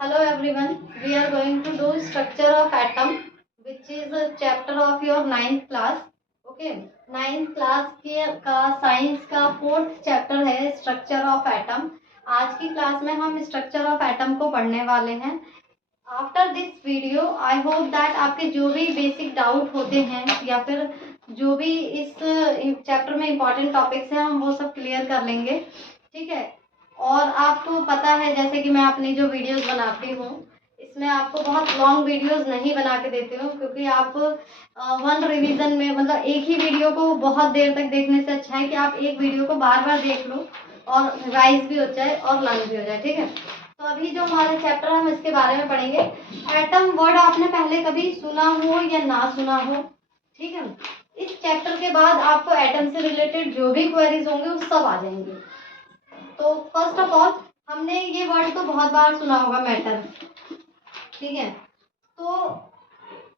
Hello everyone, we are going to do structure of atom which is a chapter of your ninth class. Okay, ninth class के का science का fourth chapter है structure of atom. आज की class में हम structure of atom को पढ़ने वाले हैं. After this video I hope that आपके जो भी बेसिक डाउट होते हैं या फिर जो भी इस चैप्टर में इम्पॉर्टेंट टॉपिक्स हैं हम वो सब क्लियर कर लेंगे. ठीक है. और आपको पता है जैसे कि मैं अपनी जो वीडियोस बनाती हूँ इसमें आपको बहुत लॉन्ग वीडियोस नहीं बना के देती हूँ, क्योंकि आप वन रिवीजन में मतलब एक ही वीडियो को बहुत देर तक देखने से अच्छा है कि आप एक वीडियो को बार बार देख लो और रिवाइज भी हो जाए और लर्न भी हो जाए. ठीक है. तो अभी जो हमारा चैप्टर हम इसके बारे में पढ़ेंगे. एटम वर्ड आपने पहले कभी सुना हो या ना सुना हो. ठीक है. इस चैप्टर के बाद आपको एटम से रिलेटेड जो भी क्वेरीज होंगे वो सब आ जाएंगे. तो फर्स्ट ऑफ ऑल हमने ये वर्ड तो बहुत बार सुना होगा, मैटर. ठीक है. तो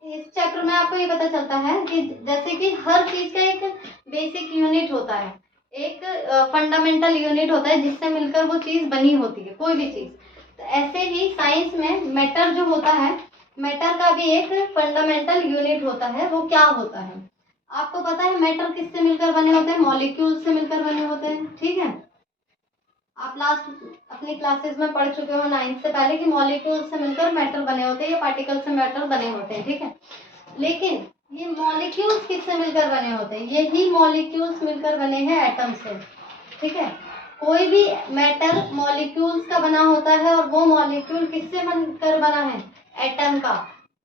इस चैप्टर में आपको ये पता चलता है कि जैसे कि हर चीज का एक बेसिक यूनिट होता है, एक फंडामेंटल यूनिट होता है जिससे मिलकर वो चीज बनी होती है, कोई भी चीज. तो ऐसे ही साइंस में मैटर जो होता है, मैटर का भी एक फंडामेंटल यूनिट होता है. वो क्या होता है आपको पता है? मैटर किससे मिलकर बने होते हैं? मॉलिक्यूल से मिलकर बने होते हैं. ठीक है. आप लास्ट अपनी क्लासेस में पढ़ चुके हो नाइन्थ से पहले कि मॉलिक्यूल से मिलकर मैटर बने होते हैं या पार्टिकल से मैटर बने होते हैं. ठीक है. लेकिन ये मॉलिक्यूल्स किससे मिलकर बने होते हैं? यही मॉलिक्यूल्स मिलकर बने हैं एटम से. ठीक है. कोई भी मैटर मॉलिक्यूल्स का बना होता है और वो मॉलिक्यूल किससे बनकर बना है? एटम का.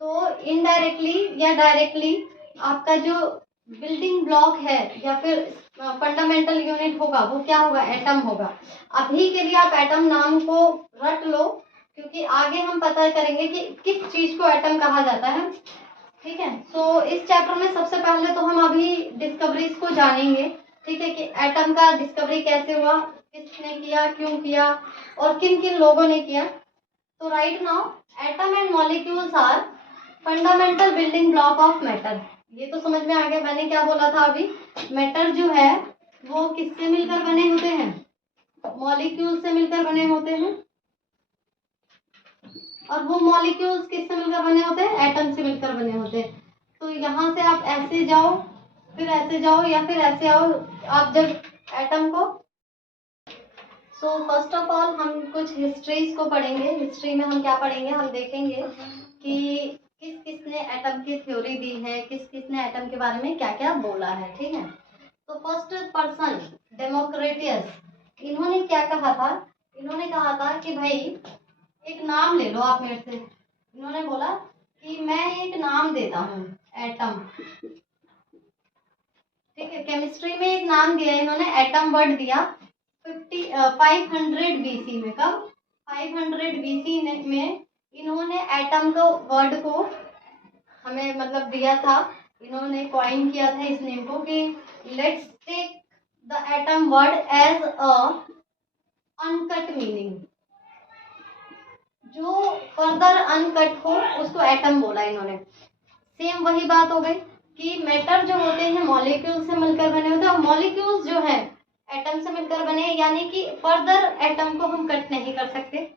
तो इनडायरेक्टली या डायरेक्टली आपका जो बिल्डिंग ब्लॉक है या फिर फंडामेंटल यूनिट होगा वो क्या होगा? एटम होगा. अभी के लिए आप एटम नाम को रट लो, क्योंकि आगे हम पता करेंगे कि किस चीज को एटम कहा जाता है. ठीक है. सो इस चैप्टर में सबसे पहले तो हम अभी डिस्कवरीज को जानेंगे. ठीक है. कि एटम का डिस्कवरी कैसे हुआ, किसने किया, क्यों किया और किन किन लोगों ने किया. तो right now atom and molecules are fundamental building block of matter. ये तो समझ में आ गया मैंने क्या बोला था अभी. मैटर जो है वो किससे मिलकर बने होते हैं? मॉलिक्यूल से मिलकर बने होते हैं. और वो मॉलिक्यूल्स किससे मिलकर बने होते हैं? एटम से मिलकर बने होते हैं. तो यहाँ से आप ऐसे जाओ, फिर ऐसे जाओ या फिर ऐसे आओ. आप जब एटम को सो फर्स्ट ऑफ ऑल हम कुछ हिस्ट्रीज को पढ़ेंगे. हिस्ट्री में हम क्या पढ़ेंगे? हम देखेंगे कि किस किसने एटम की थ्योरी दी है, किस किसने एटम के बारे में क्या क्या बोला है. ठीक है. तो फर्स्ट पर्सन डेमोक्रेटियस, इन्होंने क्या कहा था? इन्होंने कहा था कि भाई एक नाम ले लो आप मेरे से. इन्होंने बोला कि मैं एक नाम देता हूँ एटम. ठीक है. केमिस्ट्री में एक नाम दिया इन्होंने, एटम वर्ड दिया 500 बीसी में. कब? 500 बीसी में इन्होंने एटम को वर्ड को हमें मतलब दिया था. इन्होंने कॉइन किया था इस नेम को कि let's take the atom word as a uncut meaning. जो फर्दर अनकट हो उसको एटम बोला इन्होंने. सेम वही बात हो गई कि मैटर जो होते हैं मॉलिक्यूल से मिलकर बने होते हैं और मॉलिक्यूल्स जो है एटम से मिलकर बने, यानी कि फर्दर एटम को हम कट नहीं कर सकते.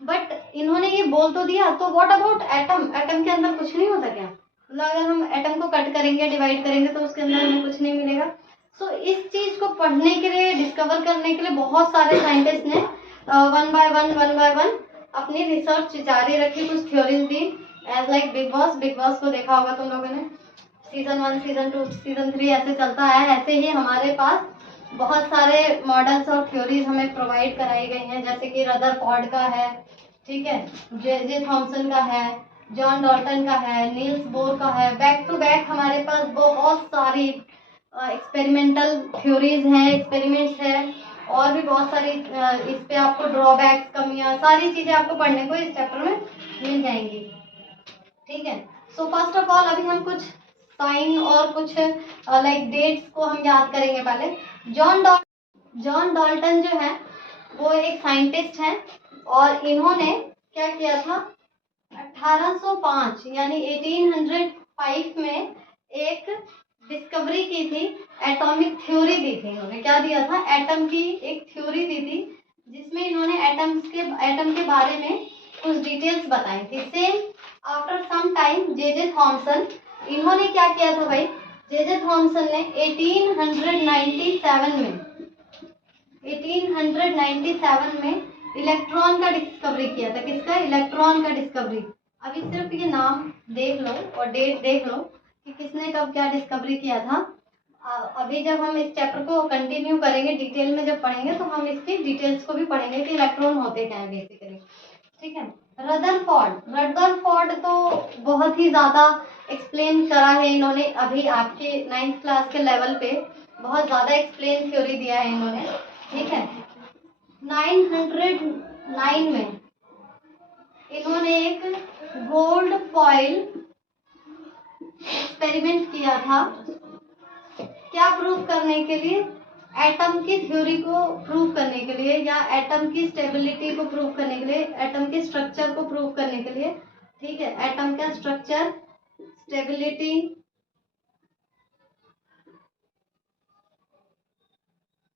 बट इन्होंने ये बोल तो दिया. तो व्हाट अबाउट एटम? एटम के अंदर कुछ नहीं होता क्या? मतलब अगर हम एटम को कट करेंगे, डिवाइड करेंगे तो उसके अंदर हमें कुछ नहीं मिलेगा. सो इस चीज को पढ़ने के लिए, डिस्कवर करने के लिए बहुत सारे साइंटिस्ट ने वन बाय वन अपनी रिसर्च जारी रखी, कुछ थ्योरीज दी. As like Bigg Boss. Bigg Boss को देखा होगा तुम लोगों ने. सीजन 1, सीजन 2, सीजन 3 ऐसे चलता है. ऐसे ही हमारे पास बहुत सारे मॉडल्स और थ्योरीज हमें प्रोवाइड कराई गई हैं, जैसे कि रदरफोर्ड का है. ठीक है. जे थॉमसन का है, जॉन डॉल्टन का है, नील्स बोर का है. बैक टू बैक हमारे पास बहुत सारी एक्सपेरिमेंटल थ्योरीज हैं, एक्सपेरिमेंट्स हैं और भी बहुत सारी. इस पे आपको ड्रॉबैक्स, कमियां, सारी चीजें आपको पढ़ने को इस चैप्टर में मिल जाएंगी. ठीक है. सो फर्स्ट ऑफ ऑल अभी हम कुछ साइन और कुछ लाइक डेट्स को हम याद करेंगे. पहले जॉन डॉल्टन जो है वो एक साइंटिस्ट हैं और इन्होंने क्या किया था? 1805 यानी 1805 में एक डिस्कवरी की थी. एटॉमिक थ्योरी दी थी इन्होंने. क्या दिया था? एटम की एक थ्योरी दी थी जिसमें इन्होंने एटम के बारे में कुछ डिटेल्स बताई थी। Same after some time J Thomson, इन्होंने क्या किया था भाई, जे थॉमसन ने 1897 में इलेक्ट्रॉन का डिस्कवरी किया था। किसका? इलेक्ट्रॉन का डिस्कवरी। अभी सिर्फ ये नाम देख लो और डेट देख लो कि किसने कब क्या डिस्कवरी किया था। अभी जब हम इस चैप्टर को कंटिन्यू करेंगे, डिटेल में जब पढ़ेंगे, तो हम इसकी डिटेल्स को भी पढ़ेंगे कि इलेक्ट्रॉन होते क्या है बेसिकली। ठीक है। रदरफोर्ड तो बहुत ही ज्यादा एक्सप्लेन करा है इन्होंने, अभी आपके 9th क्लास के लेवल पे बहुत ज्यादा एक्सप्लेन थ्योरी दिया है इन्होंने। ठीक है। 909 में इन्होंने एक गोल्ड फॉइल एक्सपेरिमेंट किया था। क्या प्रूव करने के लिए? एटम की थ्योरी को प्रूव करने के लिए, या एटम की स्टेबिलिटी को प्रूव करने के लिए, एटम के स्ट्रक्चर को प्रूव करने के लिए। ठीक है। एटम का स्ट्रक्चर, स्टेबिलिटी,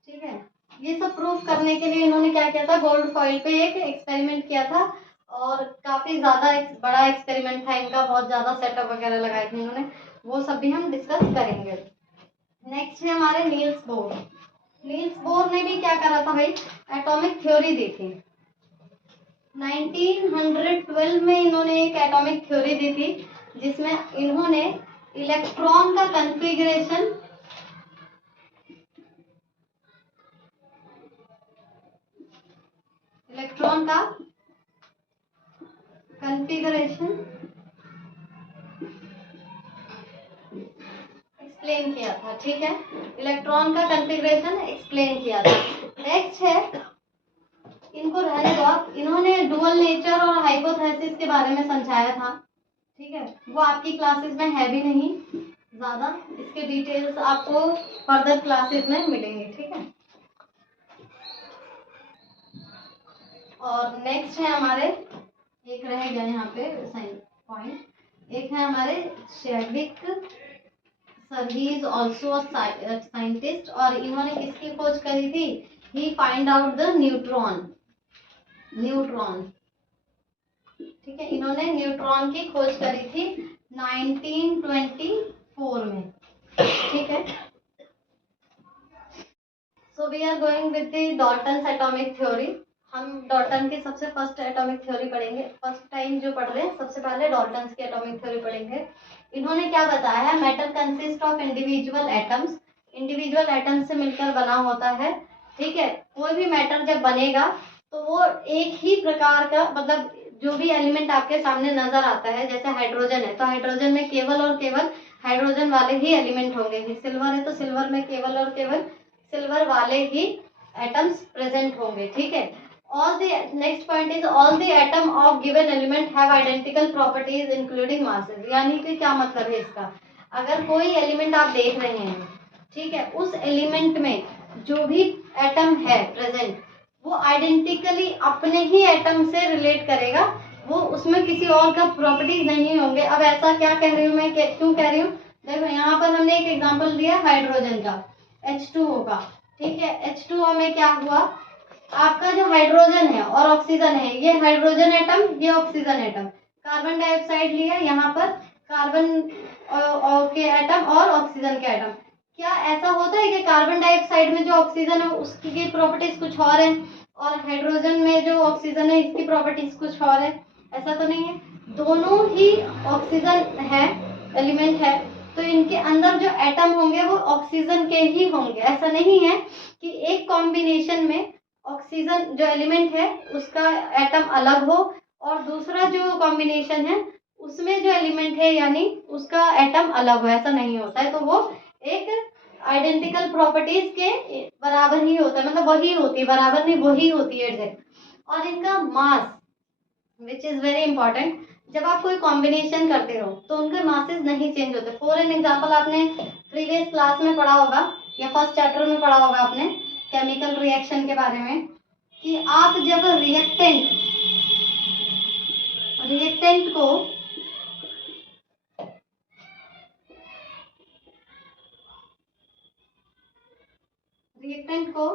ठीक है, ये सब प्रूव करने के लिए इन्होंने क्या किया था, गोल्ड फॉइल पे एक एक्सपेरिमेंट किया था। और काफी ज्यादा बड़ा एक्सपेरिमेंट था इनका, बहुत ज्यादा सेटअप वगैरह लगाए थे इन्होंने, वो सब भी हम डिस्कस करेंगे। नेक्स्ट है हमारे नील्स बोर। नील्स बोर ने भी क्या करा था भाई, एटॉमिक थ्योरी दी थी। 1912 में इन्होंने एक एटॉमिक थ्योरी दी थी, जिसमें इन्होंने इलेक्ट्रॉन का कन्फिगरेशन, इलेक्ट्रॉन का कन्फिगरेशन एक्सप्लेन किया था। ठीक है। इलेक्ट्रॉन का कन्फिगरेशन एक्सप्लेन किया था। नेक्स्ट है, इनको रहने दो आप, इन्होंने डुअल नेचर और हाइपोथेसिस के बारे में समझाया था। ठीक है। वो आपकी क्लासेस में है भी नहीं ज्यादा, इसके डिटेल्स आपको फर्दर क्लासेस में मिलेंगे। ठीक है। और नेक्स्ट है हमारे, एक रह गया यहाँ पे पॉइंट, एक है हमारे Chadwick sir, he is also scientist, और इन्होंने किसकी खोज करी थी, he find out the neutron. ठीक है। इन्होंने न्यूट्रॉन की खोज करी थी 1924 में। ठीक है। So we are going with the Dalton's atomic theory. हम डॉल्टन की सबसे फर्स्ट एटॉमिक थ्योरी पढ़ेंगे। फर्स्ट टाइम जो पढ़ रहे हैं, सबसे पहले डॉल्टन्स की एटॉमिक थ्योरी पढ़ेंगे। इन्होंने क्या बताया है, matter consist of individual atoms. Individual atom से मिलकर बना होता है। ठीक है। कोई भी मैटर जब बनेगा तो वो एक ही प्रकार का, मतलब जो भी एलिमेंट आपके सामने नजर आता है, जैसे हाइड्रोजन है तो हाइड्रोजन में केवल और केवल हाइड्रोजन वाले ही एलिमेंट होंगे। सिल्वर है तो सिल्वर में केवल और केवल सिल्वर वाले ही एटम्स प्रेजेंट होंगे। ठीक है। all the next point is all the atom of given element have identical properties including masses। यानी कि क्या मतलब है इसका, अगर कोई एलिमेंट आप देख रहे हैं, ठीक है, उस एलिमेंट में जो भी एटम है प्रेजेंट, वो आइडेंटिकली अपने ही एटम से रिलेट करेगा, वो उसमें किसी और का प्रॉपर्टीज नहीं होंगे। अब ऐसा क्या कह रही हूँ मैं, क्यों कह रही हूँ, देखो यहाँ पर हमने एक एग्जांपल दिया हाइड्रोजन का, H2O का। ठीक है। H2O में क्या हुआ, आपका जो हाइड्रोजन है और ऑक्सीजन है, ये हाइड्रोजन एटम, ये ऑक्सीजन एटम, कार्बन डाइऑक्साइड लिया, यहाँ पर कार्बन के एटम और ऑक्सीजन के एटम। क्या ऐसा होता है कि कार्बन डाइऑक्साइड में जो ऑक्सीजन है उसकी प्रॉपर्टीज कुछ और है, और हाइड्रोजन में जो ऑक्सीजन है इसकी प्रॉपर्टीज कुछ और है? ऐसा तो नहीं है, दोनों ही ऑक्सीजन है, एलिमेंट है, तो इनके अंदर जो एटम होंगे वो ऑक्सीजन के ही होंगे। ऐसा नहीं है कि एक कॉम्बिनेशन में ऑक्सीजन जो एलिमेंट है उसका एटम अलग हो और दूसरा जो कॉम्बिनेशन है उसमें जो एलिमेंट है यानी उसका एटम अलग हो, ऐसा नहीं होता है। तो वो एक आइडेंटिकल प्रॉपर्टीज के बराबर ही होता है, मतलब वही होती है, बराबर नहीं वही होती है एग्जैक्ट। और इनका मास विच इज वेरी इंपॉर्टेंट, जब आप कोई कॉम्बिनेशन करते हो तो उनके मासेस नहीं चेंज होते। फॉर एन एग्जाम्पल, आपने प्रीवियस क्लास में पढ़ा होगा या फर्स्ट चैप्टर में पढ़ा होगा आपने केमिकल रिएक्शन के बारे में, कि आप जब रिएक्टेंट को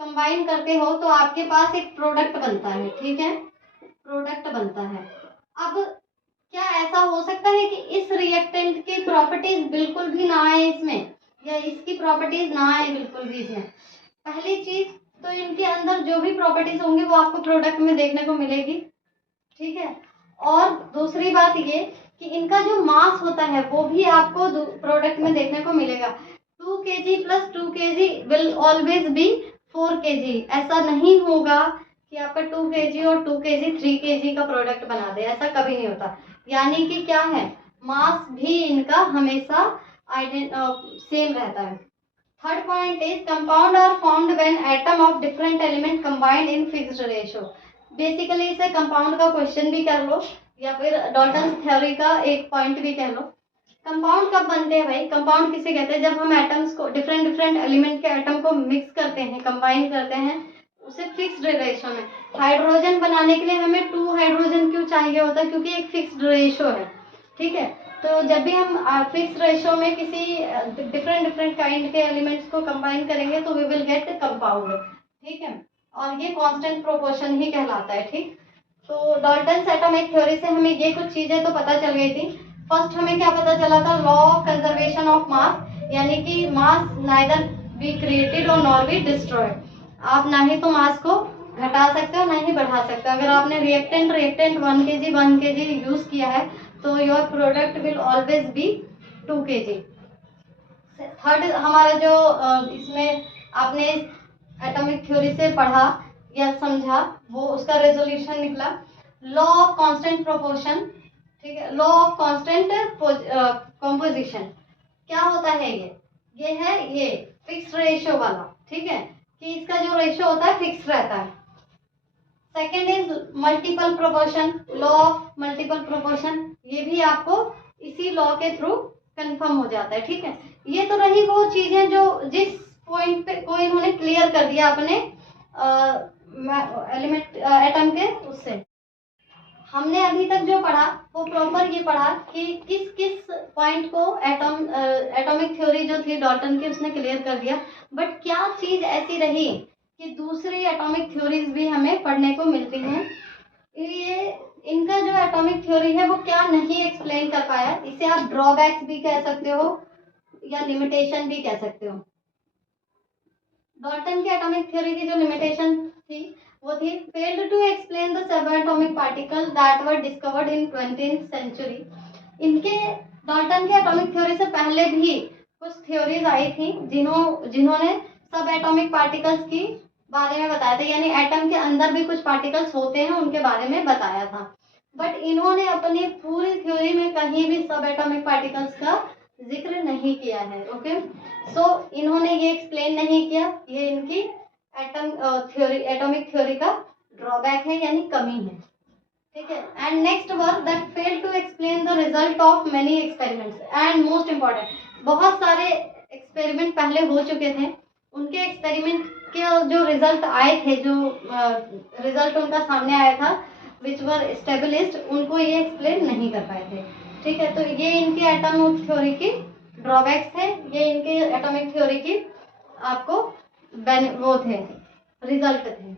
कंबाइन करते हो तो आपके पास एक प्रोडक्ट बनता है। ठीक है। प्रोडक्ट बनता है। अब क्या ऐसा हो सकता है कि इस रिएक्टेंट की प्रॉपर्टीज बिल्कुल भी ना आए इसमें, या इसकी प्रॉपर्टीज ना आए बिल्कुल भी इसमें? पहली चीज तो इनके अंदर जो भी प्रॉपर्टीज होंगी वो आपको प्रोडक्ट में देखने को मिलेगी, ठीक है। और दूसरी बात ये कि इनका जो मास होता है वो भी आपको प्रोडक्ट में देखने को मिलेगा। 2 kg plus 2 kg will always be 4 kg। ऐसा नहीं होगा कि आपका 2 kg और 2 kg 3 kg का प्रोडक्ट बना दे, ऐसा कभी नहीं होता। यानी कि क्या है, मास भी इनका हमेशा सेम रहता है। Third point is compound are formed when atom of different element combined in fixed ratio. Basically इसे कंपाउंड का क्वेश्चन भी कह लो या फिर डॉल्टन थ्योरी का एक पॉइंट भी कह लो। कंपाउंड कब बनते हैं भाई? कंपाउंड किसे कहते हैं? जब हम एटम्स को, डिफरेंट डिफरेंट एलिमेंट के एटम को मिक्स करते हैं, कंबाइन करते हैं, उसे फिक्स्ड रेशियो में। हाइड्रोजन बनाने के लिए हमें 2 हाइड्रोजन क्यों चाहिए होता है? क्योंकि एक फिक्स्ड रेशियो है, ठीक है। तो जब भी हम फिक्स रेशियो में किसी डिफरेंट डिफरेंट काइंड के एलिमेंट्स को कंबाइन करेंगे तो वी विल गेट कंपाउंड, ठीक है। और ये कांस्टेंट प्रोपोर्शन ही कहलाता है, ठीक। तो डाल्टन्स एटॉमिक थ्योरी से हमें ये कुछ चीजें तो पता चल गई थी। फर्स्ट हमें क्या पता चला था? Law of conservation of mass, यानी कि मास नाइदर बी क्रिएटेड और नॉर बी डिस्ट्रॉयड। आप ना ही तो मास को घटा सकते हो ना ही बढ़ा सकते हो। अगर आपने रिएक्टेंट 1 kg यूज किया है तो your product will always be 2 kg। Third हमारा जो इसमें आपने एटॉमिक थ्योरी से पढ़ा या समझा, वो उसका रेजोल्यूशन निकला लॉ ऑफ कांस्टेंट प्रोपोर्शन, ठीक है। लॉ ऑफ कांस्टेंट कंपोजिशन क्या होता है? ये है ये फिक्स रेशियो वाला, ठीक है, कि इसका जो रेशियो होता है फिक्स रहता है। Second is multiple proportion, law of multiple proportion, ये भी आपको इसी लॉ के थ्रू कंफर्म हो जाता है, ठीक है। ये तो रही वो चीजें जो जिस पॉइंट पे को इन्होंने क्लियर कर दिया अपने एलिमेंट एटम के उससे। हमने अभी तक जो पढ़ा वो प्रॉपर ये पढ़ा कि किस किस पॉइंट को एटॉमिक थ्योरी जो थी डाल्टन की उसने क्लियर कर दिया। बट क्या चीज ऐसी रही कि दूसरी एटॉमिक थ्योरीज भी हमें पढ़ने को मिलती हैं। ये इनका जो एटॉमिक थ्योरी है वो क्या नहीं एक्सप्लेन कर पाया, इसे आप ड्रॉबैक्स भी कह सकते हो या लिमिटेशन भी कह सकते हो। डाल्टन की एटॉमिक थ्योरी की जो लिमिटेशन थी वो थी failed to explain the sub atomic particle that were discovered in 20th century. इनके डाल्टन के एटॉमिक थ्योरी से पहले भी कुछ थ्योरीज आई थी जिन्होंने सब एटॉमिक पार्टिकल्स की बारे में बताया था, यानी एटम के अंदर भी कुछ पार्टिकल्स होते हैं उनके बारे में बताया था। बट इन्होंने अपनी पूरी थ्योरी में कहीं भी सब एटॉमिक पार्टिकल्स का जिक्र नहीं किया है, ओके। सो इन्होंने ये एक्सप्लेन नहीं किया, ये इनकी एटॉमिक थ्योरी का ड्रॉबैक है यानी कमी है, ठीक है। And next work that fail to explain the result of many experiments and most important, बहुत सारे एक्सपेरिमेंट पहले हो चुके थे, उनके एक्सपेरिमेंट के जो रिजल्ट आए थे, जो रिजल्ट उनका सामने आया था विच वर एस्टेब्लिश्ड, उनको ये एक्सप्लेन नहीं कर पाए थे, ठीक है। तो ये इनके एटॉमिक थ्योरी की ड्रॉबैक्स थे, ये इनके एटॉमिक थ्योरी की आपको वो थे रिजल्ट थे।